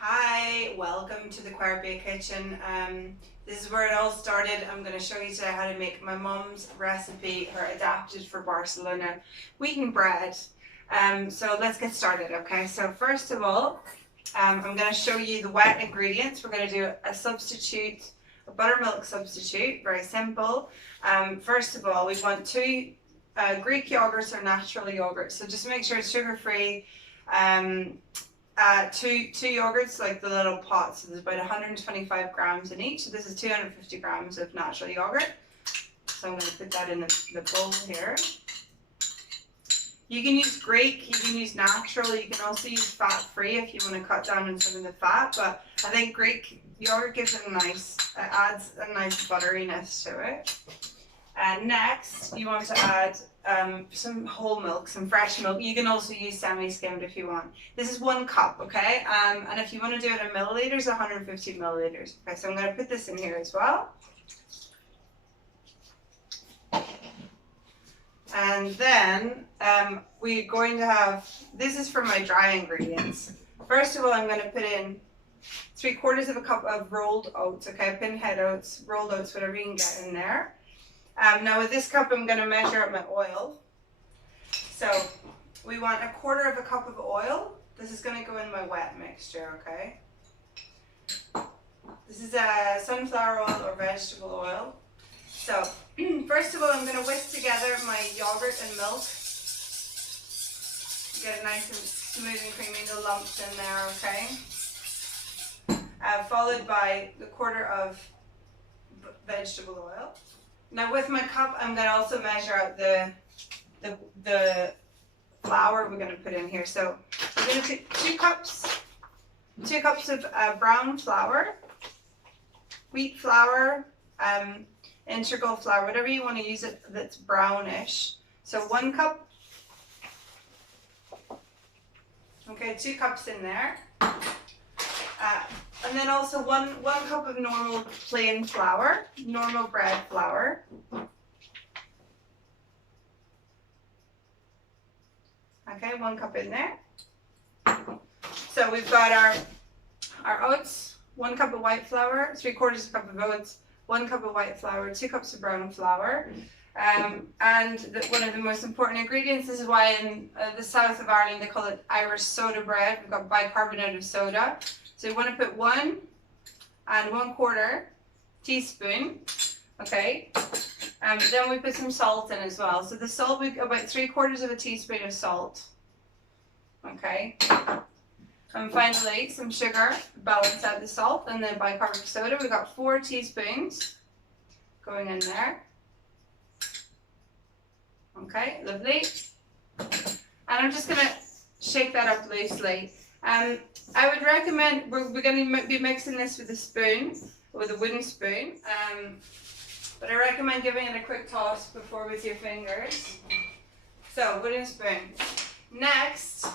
Hi, welcome to the Quer kitchen. This is where it all started. I'm going to show you today how to make my mom's recipe, her adapted for Barcelona wheaten bread. So let's get started, okay? So first of all, I'm going to show you the wet ingredients. We're going to do a substitute, a buttermilk substitute, very simple. First of all, we want two Greek yogurts or natural yogurt. So just make sure it's sugar-free. Two yogurts, like the little pots. So there's about 125 grams in each. So this is 250 grams of natural yogurt. So I'm going to put that in the bowl here. You can use Greek, you can use natural, you can also use fat-free if you want to cut down on some of the fat. But I think Greek yogurt gives it adds a nice butteriness to it. And next, you want to add some whole milk, some fresh milk. You can also use semi-skimmed if you want. This is 1 cup, okay? And if you want to do it in milliliters, 150 milliliters. Okay, so I'm going to put this in here as well. And then we're going to have, this is for my dry ingredients. First of all, I'm going to put in 3/4 of a cup of rolled oats, okay? Pinhead oats, rolled oats, whatever you can get in there. Now with this cup, I'm going to measure up my oil. So we want 1/4 of a cup of oil. This is going to go in my wet mixture, okay? This is sunflower oil or vegetable oil. So first of all, I'm going to whisk together my yogurt and milk. Get it nice and smooth and creamy, no lumps in there, okay? Followed by 1/4 of vegetable oil. Now with my cup, I'm going to also measure out the flour we're going to put in here. So I'm going to put 2 cups of brown flour, wheat flour, integral flour, whatever you want to use it that's brownish. So 1 cup. Okay, 2 cups in there. And then also one cup of normal plain flour, normal bread flour. Okay, 1 cup in there. So we've got our oats, 1 cup of white flour, 3/4 cup of oats, 1 cup of white flour, 2 cups of brown flour. And one of the most important ingredients, this is why in the south of Ireland they call it Irish soda bread. We've got bicarbonate of soda. So you want to put 1 and 1/4 teaspoon, okay? Then we put some salt in as well. So the salt, we about 3/4 of a teaspoon of salt, okay? And finally, some sugar, balance out the salt, and then bicarbonate of soda. We've got 4 teaspoons going in there. Okay, lovely. And I'm just gonna shake that up loosely. I would recommend, we're going to be mixing this with a spoon, with a wooden spoon, but I recommend giving it a quick toss before with your fingers. So, wooden spoon. Next,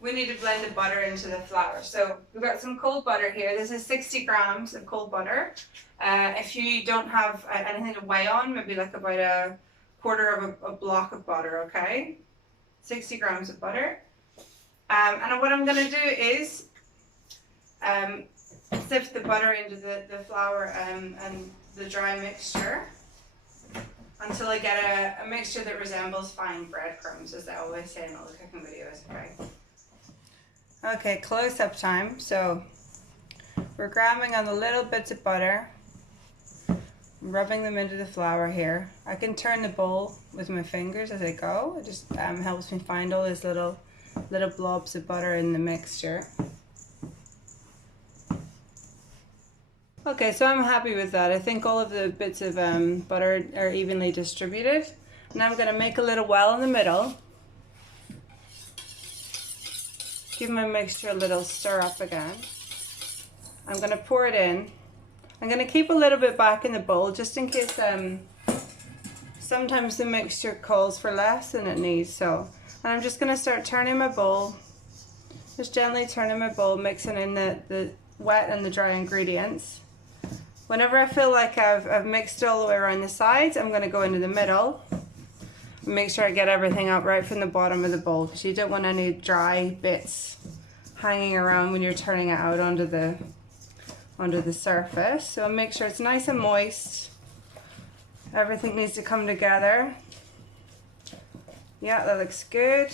we need to blend the butter into the flour. So, we've got some cold butter here. This is 60 grams of cold butter. If you don't have anything to weigh on, maybe like about 1/4 of a block of butter, okay? 60 grams of butter. And what I'm going to do is sift the butter into the flour and the dry mixture until I get a mixture that resembles fine breadcrumbs, as I always say in all the cooking videos, okay? Okay, close-up time. So we're grabbing on the little bits of butter, rubbing them into the flour here. I can turn the bowl with my fingers as I go. It just helps me find all these little blobs of butter in the mixture. Okay, so I'm happy with that. I think all of the bits of butter are evenly distributed. Now I'm going to make a little well in the middle. Give my mixture a little stir up again. I'm going to pour it in. I'm going to keep a little bit back in the bowl just in case sometimes the mixture calls for less than it needs. So, and I'm just going to start turning my bowl, just gently turning my bowl, mixing in the wet and the dry ingredients. Whenever I feel like I've mixed all the way around the sides, I'm going to go into the middle and make sure I get everything out right from the bottom of the bowl, because you don't want any dry bits hanging around when you're turning it out onto the surface. So make sure it's nice and moist. Everything needs to come together. Yeah, that looks good.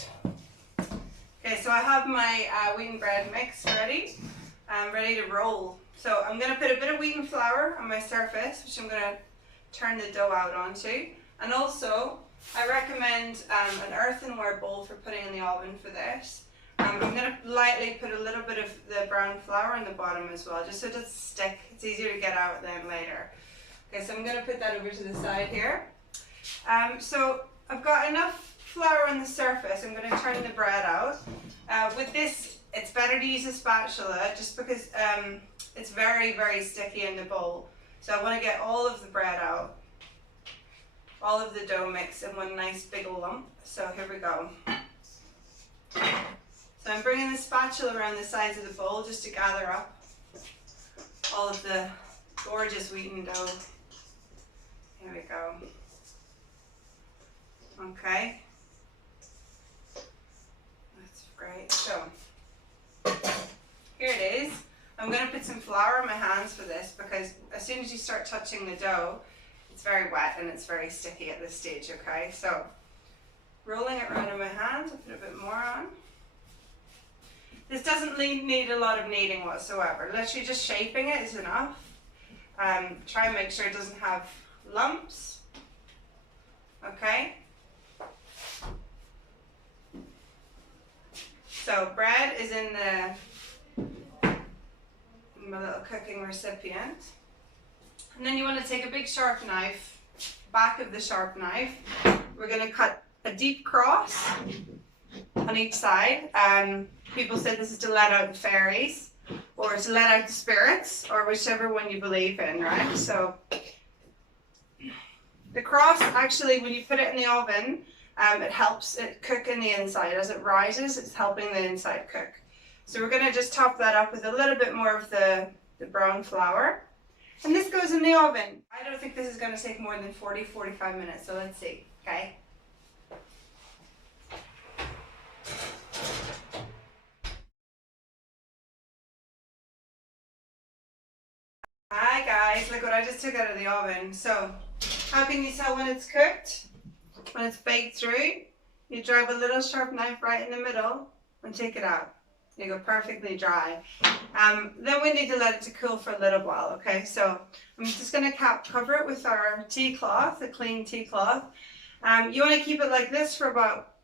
Okay, so I have my wheaten bread mix ready. I'm ready to roll. So I'm going to put a bit of wheaten flour on my surface, which I'm going to turn the dough out onto. And also, I recommend an earthenware bowl for putting in the oven for this. I'm going to lightly put a little bit of the brown flour on the bottom as well, just so it doesn't stick. It's easier to get out then later. Okay, so I'm going to put that over to the side here. So I've got enough flour on the surface. I'm going to turn the bread out. With this, it's better to use a spatula just because it's very, very sticky in the bowl. So I want to get all of the bread out, all of the dough mix in one nice big lump. So here we go. So I'm bringing the spatula around the sides of the bowl just to gather up all of the gorgeous wheaten dough. Here we go. Okay. That's great. So here it is. I'm going to put some flour on my hands for this because as soon as you start touching the dough, it's very wet and it's very sticky at this stage, okay? So rolling it around in my hands, I'll put a bit more on. This doesn't need a lot of kneading whatsoever. Literally just shaping it is enough. Try and make sure it doesn't have lumps. Okay? So bread is in my little cooking recipient. And then you want to take a big sharp knife, back of the sharp knife. We're going to cut a deep cross on each side. People say this is to let out the fairies or to let out the spirits or whichever one you believe in, right? So the cross, actually, when you put it in the oven, it helps it cook in the inside. As it rises, it's helping the inside cook. So we're going to just top that up with a little bit more of the brown flour. And this goes in the oven. I don't think this is going to take more than 40-45 minutes, so let's see, okay? Hi guys, look what I just took out of the oven. So, how can you tell when it's cooked? When it's baked through, you drive a little sharp knife right in the middle and take it out. You go perfectly dry. Then we need to let it to cool for a little while, okay? So I'm just going to cover it with our tea cloth, a clean tea cloth. You want to keep it like this for about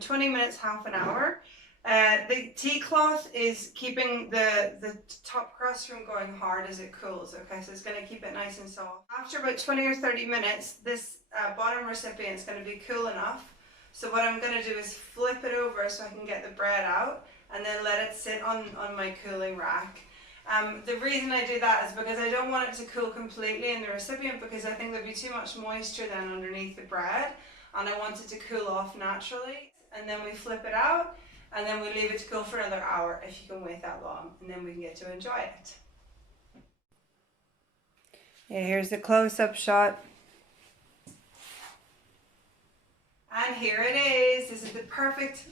20 minutes, half an hour. The tea cloth is keeping the top crust from going hard as it cools, okay? So it's going to keep it nice and soft. After about 20 or 30 minutes, this bottom recipient is going to be cool enough. So what I'm going to do is flip it over so I can get the bread out and then let it sit on my cooling rack. The reason I do that is because I don't want it to cool completely in the recipient because I think there'd be too much moisture then underneath the bread and I want it to cool off naturally. And then we flip it out and then we leave it to cool for another hour if you can wait that long, and then we can get to enjoy it. Yeah, here's the close-up shot. And here it is. This is the perfect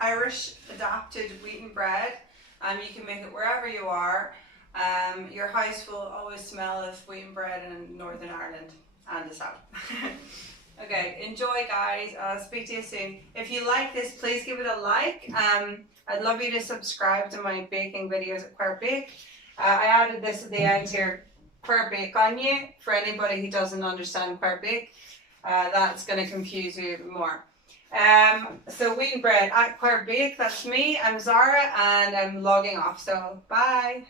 Irish adapted wheaten bread. You can make it wherever you are. Your house will always smell of wheaten bread in Northern Ireland and the South. Okay, enjoy guys. I'll speak to you soon. If you like this, please give it a like. I'd love you to subscribe to my baking videos at Quer. I added this at the end here, Quer on you, for anybody who doesn't understand Quer. That's going to confuse you even more. So wheaten bread at Quer, that's me. I'm Zara and I'm logging off. So bye.